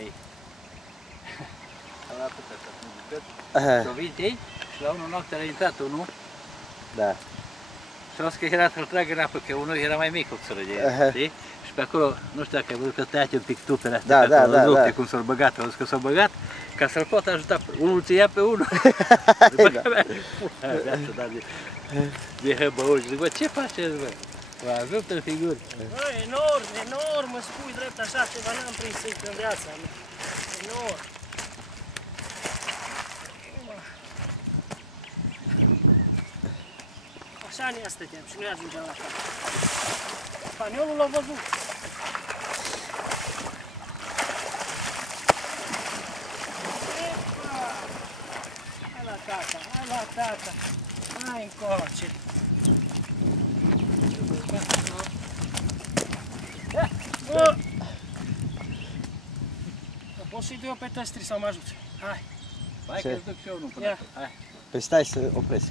Ai... Am luat pe asta, un bucăt. Și-o vin ei și la unul noapte a intrat unul. Da. Și-a zis că era să-l tragă în apă, că unul era mai mic oțelul de el, știi? Și pe acolo, nu știu dacă ai văzut că tăiate un pic tupele astea, da, cum s-au băgat, au zis că s-au băgat, ca să-l pot ajuta, unul ți ia pe unul. De hăbăuși, zic, bă, ce faceți, bă? Vă ajută în figuri. Bă, enorm, enorm, mă spui drept așa, ceva n-am prins în viața mea. Enorm. Așa ne stăteam și nu ajungeam la cap. Spaniolul l-a văzut. Hai la tata, hai la tata. Hai încoace. Poți să-i dau eu pe tăstri să mă ajut. Hai. Hai că-ți duc și eu unul până acolo. Hai. Păi stai să opresc.